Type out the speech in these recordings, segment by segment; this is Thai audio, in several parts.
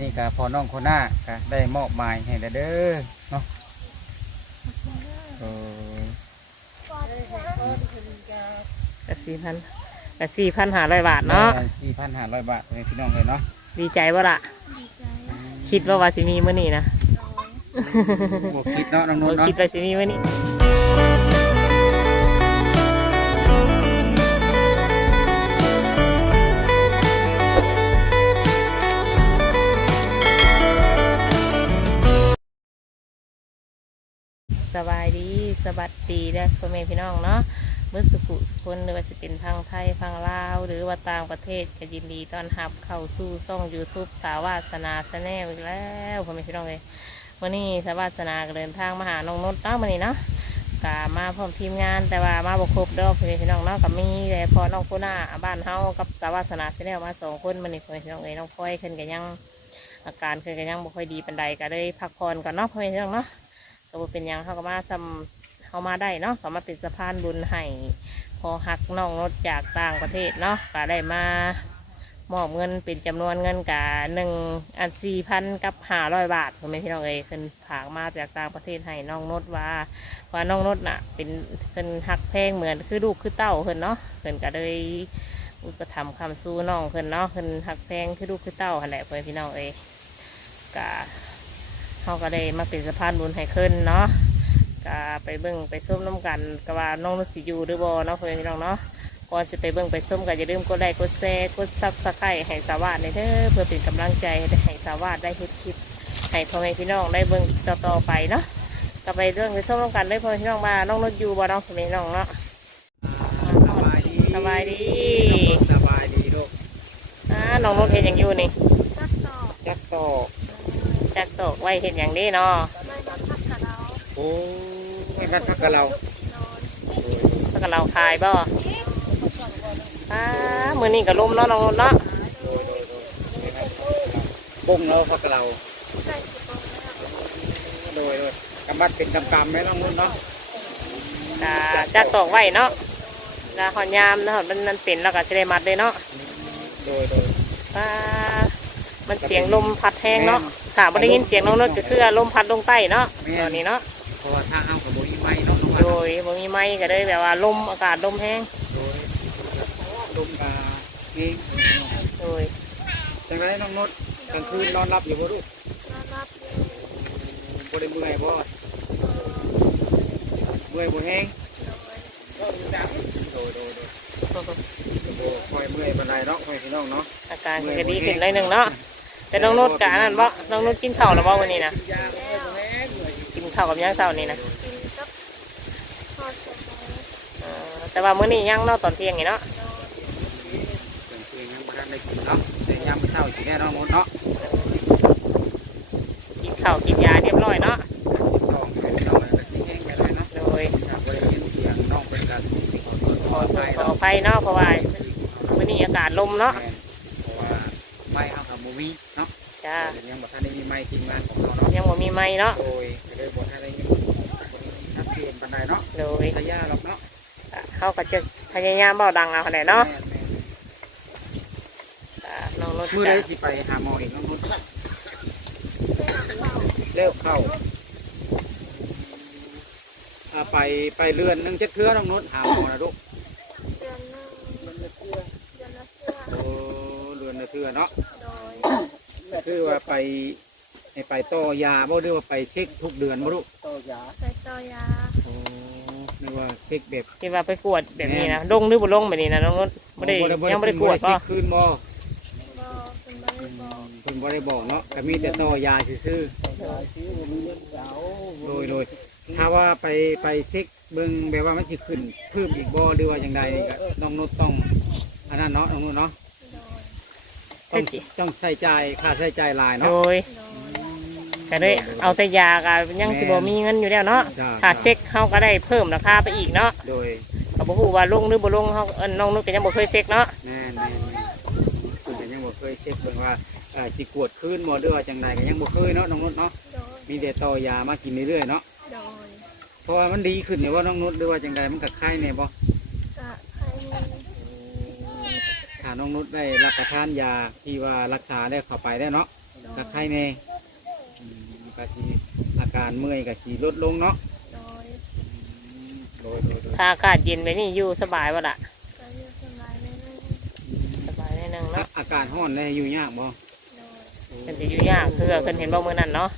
นี่ก็พอน้องคนหน้าก็ได้มอบหมายให้แล้วเด้อเนาะเออกับสี่พันกับสี่พันห้าร้อยบาทเนาะสี่พันห้าร้อยบาทเลยพี่น้องเลยเนาะดีใจบ่ล่ะคิดว่าว่าสิมีมื้อนี้นะบวกคิดเนาะน้องนุ่บ่นเนาะคิดว่าสิมีมื้อนี้ สบายดีสบัดดีเด้อพ่อแม่พี่น้องเนาะเมื่อสุขุสุคนหรือว่าจะเป็นทางไทยทางลาว หรือว่าต่างประเทศก็ยินดีต้อนรับเข้าสู่ช่อง YouTube สาวาสนาชาแนลอีกแล้วพ่อแม่พี่น้องเลยวันนี้สาวาสนาก็เดินทางมาหาน้องนดเนาะวันนี้เนาะกามาพร้อมทีมงานแต่ว่ามาบกครบด้อพ่อแม่พี่น้องเนาะกับมีแต่พอน้องโคน่าบ้านเฮากับสาวาสนาชาแนลมาสองคนวันนี้พ่อแม่พี่น้องเอ้ยน้องพลอยขึ้นกันยังอาการขึ้นกันยังบ่ค่อยดีปานใดก็เลยพักผ่อนก่อนเนาะพ่อแม่พี่น้องเนาะ ก็บ่เป็นหยังเขาก็มาซำเขามาได้เนาะเขามาเป็นสะพานบุญให้พอหักน้องรถจากต่างประเทศเนาะก็ได้มามอบเงินเป็นจำนวนเงินกะหนึ่งอันสี่พันกับห้าร้อยบาทคุณแม่พี่น้องเอ้ยขึ้นผากมาจากต่างประเทศให้น้องนดว่า ว่าน้องนดน่ะ เป็นเพิ่นหักแพงเหมือนคือลูกคือเต้าเพิ่นเนาะเพิ่นก็เลยอุปถัมภ์คำสู้น้องเพิ่นเนาะเพิ่นหักแพงคือลูกคือเต้าหั่นแหละเพื่อนพี่น้องเอ้ยกะ เขาก็ได้มาเป็นสะพานบุญให้ขึ้นเนาะก็ไปเบิ่งไปส้มน้ำกันก็ว่าน้องนุชสิอยู่หรือบ่เนาะเพื่อนพี่น้องเนาะก่อนจะไปเบิ่งไปส้มก็อย่าลืมกดไลค์กดแชร์กดซับสไครต์ให้สาวาดในเด้อเพื่อเป็นกำลังใจให้สาวาดได้เฮ็ดคลิปให้พ่อแม่พี่น้องได้เบิ่งอีกต่อๆไปเนาะก็ไปเรื่องไปส้มน้ำกันได้อพ่อแม่พี่น้องมาน้องนุชอยู่บ่น้องพ่อแม่พี่น้องเนาะสบายดีสบายดีสบายดีลูกอ่าน้องนุชเห็นอย่างอยู่นี่จักต่อจัก โตกไว้เห็นอย่างนี้เนาะโอ้ไม่มาทักกับเราแล้วก็เราขายบ่อ่ามื้อนี้ก็ล่มเนาะน้องนุชเนาะโดยโดยโดยบุ้งเราพักกับเราโดยโดยกำบัดเป็นกำกำไหมน้องนุ่นเนาะกะจักตอกไว้เนาะแล้วหอนยามเนาะมันมันเป็นแล้วก็สิได้มัดเลยเนาะโดยโดยอ่ามันเสียงลมพัดแห้งเนาะ ถ้าบ่ได้ยินเสียงน้องนดก็คือลมพัดลงใต้เนาะตอนนี้เนาะเพราะว่าทางเอากับโบยไม้เนาะน้องโดยบ่มีไม้ก็เลยแบบว่าลมอากาศลมแห้งโดยลมกาเองโดยจังไรน้องนุชกลางคืนนอนรับอยู่บ่ลูกบ่ได้เมื่อยบ่เมื่อยบ่แห้งโดยโดยโดยบ่ค่อยเมื่อยปานใดเนาะค่อยพี่น้องเนาะอาการก็ดีขึ้นหน่อยหนึงเนาะ แต่น้องนดกะนั่นบ่น้องนดกินข้าวแล้วบ่วันนี้นะยาบ่แห้งเลยกินข้าวกับย่างเช้านี่นะเออแต่ว่ามื้อนี้ยังเนาะตอนเที่ยงนี่เนาะกลางคืนยังบ่ทันได้กินเนาะแต่ยามมื้อเช้าสิแน่น้องนุชเนาะกินข้าวกินยาเรียบร้อยเนาะต้องให้พี่น้องมันสิแห้งไปเลยเนาะโดยอยากบ่ได้ยินเสียงน้องเป็นกันขอโทษขขอออภัยขอเนาะอภัยเนาะเพราะว่ามื้อนี้อากาศลมเนาะ เพราะว่าไม้เอากั บมูวี่เนาะจ้ายังบอกท่านได้มีไม้ทีมงานของเราเนาะยังบ่มีไม้เนาะโดยก็เลยบอกท่านได้ยังชัดเจนปันใดเนาะโดยระยะหรอกเนาะเขาก็จะพยายามเบาดังเอาแหละเนาะแม่แม่อ่าน้องนุชมือจ้ะได้สิไปหาหมออีกน้องนุชเร็วเข้าอ่าไปไปเรือนหนึงเจ็ดเทื่อน้องนุชหาหมอนะลูกโอ้เรือนละเทื่อเนาะ คือว่าไปให้ไปต่อยาบ่หรือว่าไปเช็คทุกเดือนบ่ลูกโอ้นึกว่าเช็คแบบที่ว่าไปกวดแบบนี้นะลงหรือบ่ลงแบบนี้นะน้องนุชไม่ได้ยังไม่ได้กวดบ่ป่ะเช็คคืนบ่เพิ่นบ่ได้บอกเนาะก็มีแต่ต่อยาซื่อๆโดยโดยถ้าว่าไปไปเช็คเบิ่งแบบว่ามันสิขึ้นเพิ่มอีกบ่หรือว่าจังใดนี่ก็น้องนุชต้องอันนั้นเนาะน้องนุชเนาะ ต้องต้องใส่ใจายค่าใช้จ่ายหลายโดเนาะ ยก็เลยเอาแต่ยาก็ยังสิบ่มีเงินอยู่แล้วเนาะจ้า ถ้าเช็คเขาก็ได้เพิ่มราคาไปอีกเนาะโดยก็บ่ฮู้ว่าลงหรือบ่ลงเขาเอิ้นน้องนุชก็ยังบ่เคยเช็คเนาะแม่นแม่นแม่นเพิ่นก็ยังบ่เคยเช็คเบิ่งว่าเอ่อสิกวดคืนบ่หรือว่าจังใดก็ยังบ่เคยเนาะน้องนุชเนาะมีแต่ต่อยามากินเรื่อยๆเนาะเพราะว่ามันดีขึ้นเนี่ยว่าน้องนุชหรือว่าจังใดมันกับไข้เนี่ยบ่ถ้า น้องนุชได้รับประทานยาที่ว่ารักษาได้เข้าไปได้เนาะก็ไข้แน่อืมก็สิอาการเมื่อยก็สิลดลงเนาะโดยอืมโดยโดยโดยถ้าอากาศเย็นไปนี่อยู่สบายบ่ล่ะ ก็อยู่สบายเลยนะสบายแน่นึงอะเนาะอาการร้อนเลยอยู่ยากบ่โดยเพิ่นสิอยู่ยากคือเพิ่นเห็นบ่มื้อนั้นเนาะ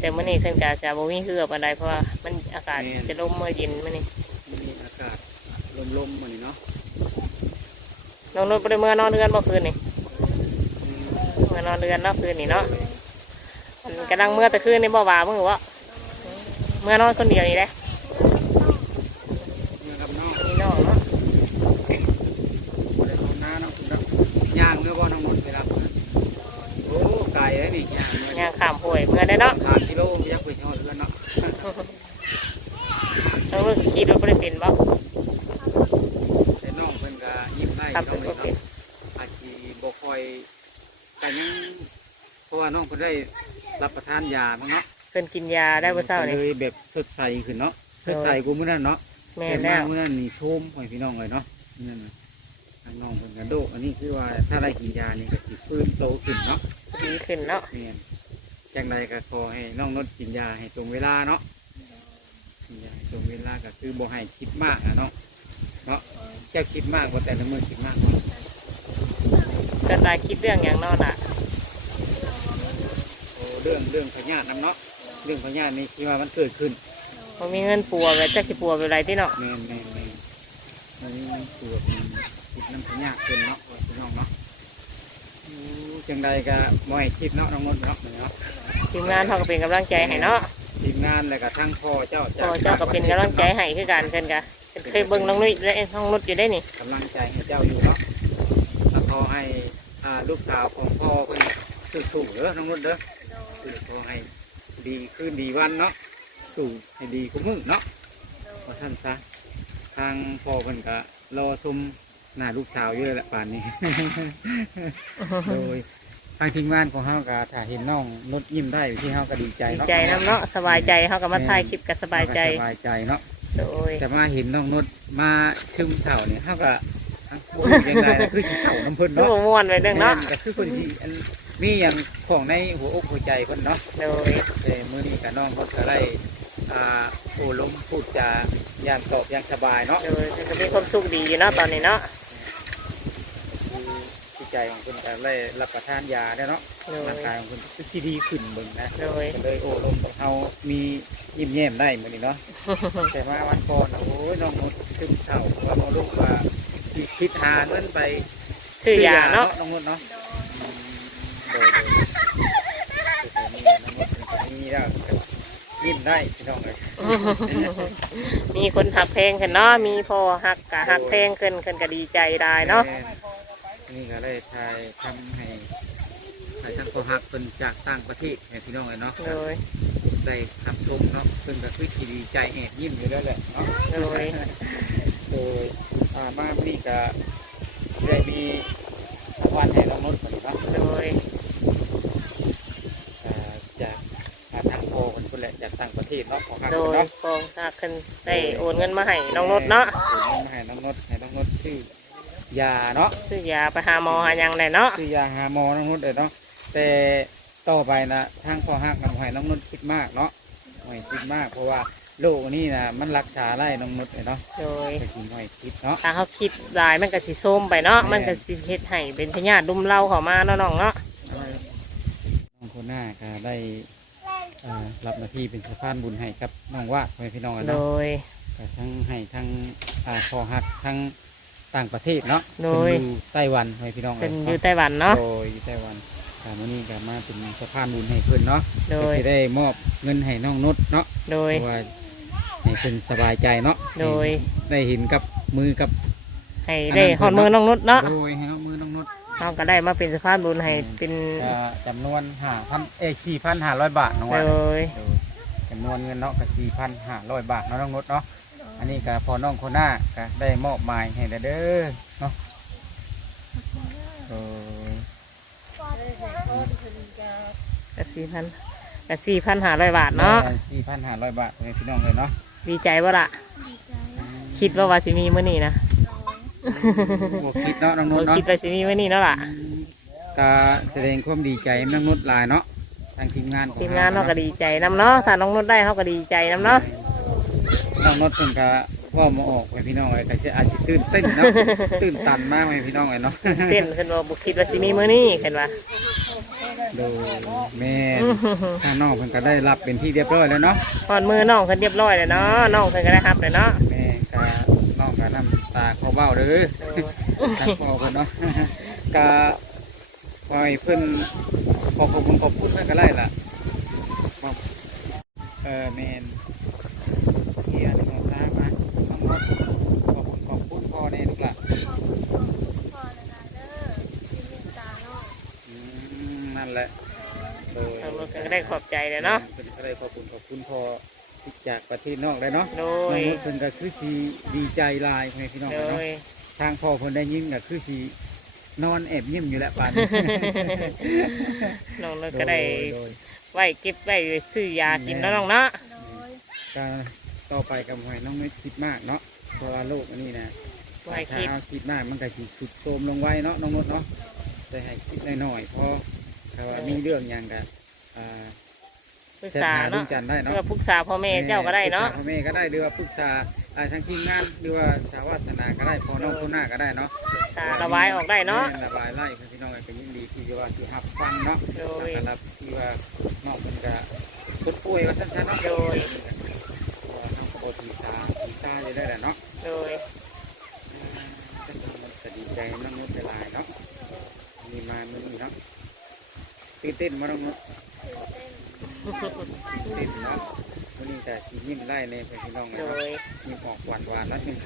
แต่มื้อนี้เพิ่นก็จะบ่มีคือปานใดเพราะว่ามันอากาศจะลมมื้อเย็นมื้อนี้มีอากาศลมๆมื้อนี้เนาะ น้องนุชบ่ได้เมื่อนอนเรือนบ่คืนนี่เมื่อนอนเรือนเนาะคืนนี่เนาะอันกำลังเมื่อแต่คืนนี่บ่ว่ามื้อวะเมื่อนอนคนเดียวนี่แหละเมื่อกับน้องมีน้องเนาะบ่ได้เอาหน้าเนาะคุณเนาะย่างเมื่อบ่น้องมดเวลาเมื่อโอ้ไกลเลยนี่ย่างเมื่อย่างข้ามห้วยเมื่อได้เนาะทานกิโลไม่ยักไปยอดเรือนเนาะน้องนุชขี่รถบ่ได้เป็นบ่ แต่น้องเพิ่นก็ยิ้มได้ ขับ น้ ร อง ถ เลย บ่ ครั เป็นบอาจสิบ่ค่อยแต่ยัง เพราะว่าน้องเพิ่นได้รับประทานยาบ้างเนาะเพิ่นกินยาได้บ่เช้านี่ เลยแบบสดใสขึ้นเนาะสดใสกว่ามื้อนั้นเนาะแม่แต่นมาแล้วมื้อนั้นนี่โชมให้พี่น้องเลยเนาะนั่นน่ะทางน้องเพิ่นก็โดกอันนี้คือว่าถ้าได้กินยานี่ก็สิฟื้นโตขึ้นเนาะดีขึ้นเนาะแม่นจังใดก็ขอให้น้องนดกินยาให้ตรงเวลาเนาะกินยาให้ตรงเวลาก็คือบ่ให้คิดมากนะเนาะเนาะเจ้าคิดมากกว่าแต่ละมื้อคิดมากกว่าเกิดมาคิดเรื่องอย่างนอนอะโอ้เรื่องเรื่องพยาธินํเนาะเรื่องพยาธินี่ที่ว่ามันเกิดขึ้นบ่มีเงินปัวแบบจักสิปัวแบบไรที่เนาะแม่นแม่นแม่นอันนี้มันปวดมันคิดน้ำพยาธิขึ้นเนาะว่าพี่น้องเนาะอู้จังใดก็บ่ให้คิดเนาะน้องนดเนาะเนาะทีมงานเขาก็เป็นกำลังใจให้เนาะทีมงานแล้วก็ทั้งพ่อเจ้าพ่อเจ้าก็เป็นกำลังใจให้คือกันเพิ่นก็เพิ่นเคยเบิ่งน้องนุ้ยและน้องนุชอยู่ได้นี่กำลังใจให้เจ้าอยู่เนาะแล้วขอให้อ่าลูกสาวของพ่อเพิ่นสู้ๆเด้อน้องนดเด้อโดยข อให้ดีขึ้นดีวันเนาะสู่ให้ดีกุมึงเนาะโดยเพราะท่านซะทางพ่อเพิ่นก็รอชมหน้าลูกสาวอยู่แหละป่านนี้ โดยทางทีมงานของเฮาก็ถ้าเห็นน้องนดยิ้มได้ที่เฮาก็ดีใจดีเนาะใจนํเนาะสบายใจเขาก็มาถ่ายคลิปก็สบายใจสบายใจเนาะโดย แต่มาเห็นน้องนดมาซึมเศร้าเนี่ยเฮาก็อะบ่รู้ยังไงนะคือสิเศร้าน้ำเพิ่นคือเนาะบ่ม่วนไว้เรื่องเนาะ แม่ก็คือเพิ่นสิอัน มีหยังของในหัวอกหัวใจเพิ่นเนาะโดยแต่มื้อนี้กับน้องเขาก็ได้อ่าโอ้ลมพูดจาอย่างตอบอย่างสบายเนาะโดยเพิ่นก็มีความสุขดีอยู่เนาะตอนนี้เนาะคือจิตใจของคุณก็ได้รับประทานยาได้เนาะโดยร่างกายของคุณคือที่ดีขึ้นเบิ่งนะโดย ก็เลยโอ้ลมกับเฮามียิ้มแย้มได้มื้อนี้เนาะ แต่ว่าวันก่อนน่ะโอ้ยน้องมดซึมเศร้าว่าบ่รู้ว่าสิคิดหาเงินไปชื่อยาเนาะน้องมดเนาะ โดยอื มโดยโดยคือแต่นี่น้องมดมันก็มีแล้วก็ยิ้มได้พี่น้องเอ้ยมีคนหักเพลงขึ้นเนาะ มีพ่อหักกะหักเพลงขึ้นขึ้นก็ดีใจได้เนาะ นี่ก็เลยทายทำให้ให้ทั้งพอหักเป็นจากต่างประเทศให้พี่น้องเลยเนาะโดยได้รับชมเนาะซึ่งก็คือสีดีใจแอบยิ้มอยู่แล้วแหละเนาะโดยโดยอ่ามาพี่ก็ได้มีรางวัลให้น้องนนท์คนเนาะโดย อ่าจากอ่าทางโพคนคนแหละจาก ต่างประเทศเนาะของหักโดยเนาะพอหักขึ้นได้โอนเงินมาให้น้องนุชเนาะโอนเงินมาให้น้องนนท์ให้น้องนนท์ชื่อยาเนาะซื้อยาไปหาหมอหาหยังได้เนาะคือยาหาหมอน้องนุชเลยเนาะแต่ต่อไปนะทางพอหักนำให้น้องนุชคิดมากเนาะไม่คิดมากเพราะว่าโรคนี้นะมันรักษาได้น้องนุชเลยเนาะโดยแต่กินไม่คิดเนาะถ้าเขาคิดหลายมันก็สิส้มไปเนาะแม่นมันก็สิเฮ็ดให้เป็นพญาติดุมเหล่าเข้ามาเนาะน้องเนาะน้องคนหน้าก็ได้ อ่ารับหน้าที่เป็นสะพานบุญให้กับน้องว่าพ่อแม่พี่น้องกันโดเนาะย ก็ทั้งให้ทั้งอ่าพอหักทั้งต่างประเทศเนาะโดย เพิ่นอยู่ไต้หวันพ่อแม่พี่น้องเป็นลอยู่ไต้หวันเนาะ โดยอยู่ไต้หวันกามื้อนี้ก็มาเป็นสะพานบุญให้เพิ่นเนาะโดก็ย สิได้มอบเงินให้น้องนุชเนาะ โดย เพราะว่าให้เพิ่นสบายใจเนาะโดยได้เห็นกับมือกับให้ได้ฮอดมือน้องนุชเนาะ โดยให้น้องมือน้องนุช เราก็ได้มาเป็นสะพานบุญให้เป็นก็จำนวนห้าพันเอ้สี่พันห้าร้อยบาทน้องโดว่าโดยยจำนวนเงินเนาะก็สี่พันห้าร้อยบาทเนาะน้องนุชเนาะอันนี้ก็พอน้องคนหน้าก็ได้มอบหมายให้แล้วเด้อเนาะโดยก็สี่พันก็สี่พันห้าร้อยบาทเนาะสี่พันห้าร้อยบาทให้พี่น้องเลยเนาะดีใจบ่ล่ะดีใจคิดว่าว่าสิมีมื้อนี้นะ โดยบคิดเนาะน้องนุบ่ชเนาะคิดว่าสิมีมื้อนี้เนาะล่ะก็แสดงความดีใจน้องนุชหลายเนาะางทีมงานของทีมงานเขาก็ดีใจน้ำเนาะถ้าน้องนุชได้เขาก็ดีใจน้ำเนาะน้องนดเพิ่นก็เว่ามาออกไปพี่น้องไอ้ก็สิอาจสิตื่นเต้นเนาะตื่นตันมากเลยพี่น้องไอ้เนาะเต้นขึ้นว่าบุคิดว่าสิมีมื้อนี้เห็นว่าโดยแม่ทางน้องเพิ่นก็ได้รับเป็นที่เรียบร้อยแล้วเนาะพอนมือน้องขึ้นเรียบร้อยเลยเนาะน้องขึ้นก็ได้รับเลยเนาะแม่ก็น้องก็น้ำตาคอเบ้าเด้อโดยทางพ่อเพิ่นเนาะก็ขอให้เพิ่นขอขอบคุณขอบคุณเพิ่นก็ได้ล่ะครับเออแม่นเฮียนี่ของตามาทั้งหมดขอบคุณขอบคุณพ่อแน่ลูกล่ะพ่อละลายเด้อที่เมตตาเนาะอืมนั่นแหละโดย ทางรถก็ได้ขอบใจเลยเนาะเพิ่นก็ได้ขอบคุณขอบคุณพ่อที่ จากประเทศนอกเลยเนาะโดน้องยนุชเพิ่นก็คือสิดีใจหลายให้พี่น้องโดเนาะย ทางพ่อเพิ่นได้ยินก็คือสินอนแอบยิ้มอยู่แหละปานนี้ น้องนุชก็ได้โดย ไว้เก็บไว้ซื้อยากินเนาะน้องเนาะ โดยก็ต่อไปกับหอยน้องนุชคิดมากเนาะเพราะว่าโลกอันนี้นะไว้ถ้าคิดเอาคิดมากมันก็สิสุดโทรมลงไว้เนาะน้องนุชเนาะแต่ให้คิดน้อยๆเพราะถ้าว่ามีเรื่องหยังก็อ่า ปรึกแชทษาหาลุเนาะงจันทร์ได้เนาะเพื่อปรึกษาพ่อแม่เจ้าก็ได้เนาะปรึษพ่อแม่ก็ได้หรือว่าปรึกษาอ่าทางทีมงานหรือว่าสาวาสนาก็ได้พอน้องคนหน้าก็ได้เนาะปรึกษาระบายออกได้เนาะแม่ระบายไล่พี่น้องก็ยินดีที่จะว่าที่รับฟังเนาะโดยสำหรับที่ว่าน้องมันก็คนป่วยว่าสั้นๆเนาะโดยว่าน้องก็บทีตาทีตาเลยได้แหละเนาะโดยก็ดีใจน้องนุชหลายๆเนาะมีมามื้อนี้เนาะตื่นเต้นมาน้องนุช ตื่นะวันนี้แต่ชียิ้มไล่ในพี่น้องเลยโดเนาะยยิ้มออกหวานๆนิดนึง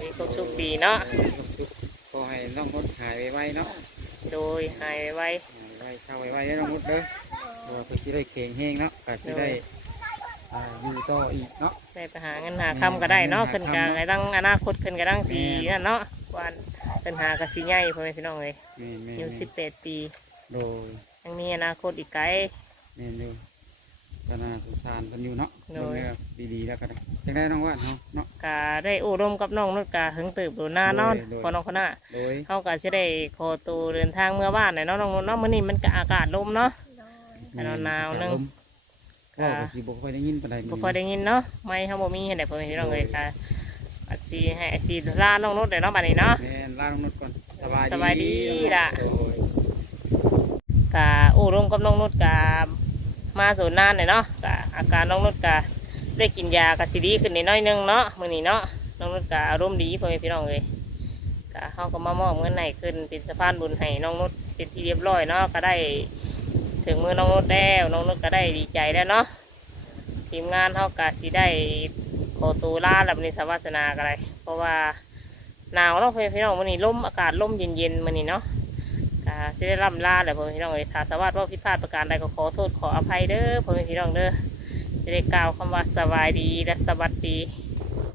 มีความสุขดีเนาะ ขอให้น้องนุชหายไวๆเนาะโดยหายไวหายไวเศร้าไวๆเด้อน้องนุชเด้อเพื่อที่ได้เก่งแห้งเนาะก็ที่ได้อ่าอยู่ต่ออีกเนาะได้ไปหาเงินหาคำก็ได้เนาะหาเพิ่นก็เนาะไงตั้งอนาคตเพิ่นก็ตั้งสีนั่นเนาะวันเพิ่นหากระสีใหญ่พ่อแม่พี่น้องเลยแม่นแม่นอายุสิบแปดปี โดย ยังมีอนาคตอีกไกล แม่นอยู่ก็น่าสงสารเพิ่นอยู่เนาะโดยเบิ่งแล้วดีๆแล้วก็ได้จังได้น้องว่าเนาะเนาะก็ได้โอ้ร่มกับน้องนุชกะหึงตื่นดูหน้านอนโดยโดย พอน้องคนน่ะโดยเขาก็จะได้ขอตัวเดินทางเมื่อบ้านหน่อยเนาะน้องนุชเนาะมื้อนี้มันก็อากาศลมเนาะ โดยให้หนาวๆนึง ก็สิบ่ค่อยได้ยินปานใดบ่ค่อยได้ยินเนาะไม่เฮาบ่มีให้ได้พ่อแม่พี่น้องเลยค่ะอาจสิให้อาจสิลาน้องนุชเด้อเนาะบัดนี้เนาะ แม่นลาน้องนุชก่อนสบายดีสบายดีล่ะ โดย กะโอ้ร่มกับน้องนุชกะมาสูนนานเลยเนาะกะอาการน้องนุชกะได้กินยากะสิดีขึ้นในน้อยนึงเนาะมือนี้เนาะน้องนุชกะอารมณ์ดีพ่อแม่พี่น้องเลยกะเฮาก็มามอบเงินให้ขึ้นเป็นสะพานบุญให้น้องนุชเป็นที่เรียบร้อยเนาะก็ได้ถึงมือน้องนุชแล้วน้องนุชก็ได้ดีใจแล้วเนาะทีมงานเฮากะสิได้ขอตัวลาแล้วมื้อนี้สวัสนากันเลยเพราะว่าหนาวเนาะพี่น้องมื้อนี้ลมอากาศลมเย็นๆมื้อนี้เนาะ ก็สิได้ล่ำลาแหลยพ่อแม่พี่น้องเลยถ้าสวัสดิ์ว่าผิดพลาดประการใดก็ขอโทษขออภัยเด้อพ่อแม่พี่น้องเด้อจะได้กล่าวคำว่าสบายดีและสวัสดี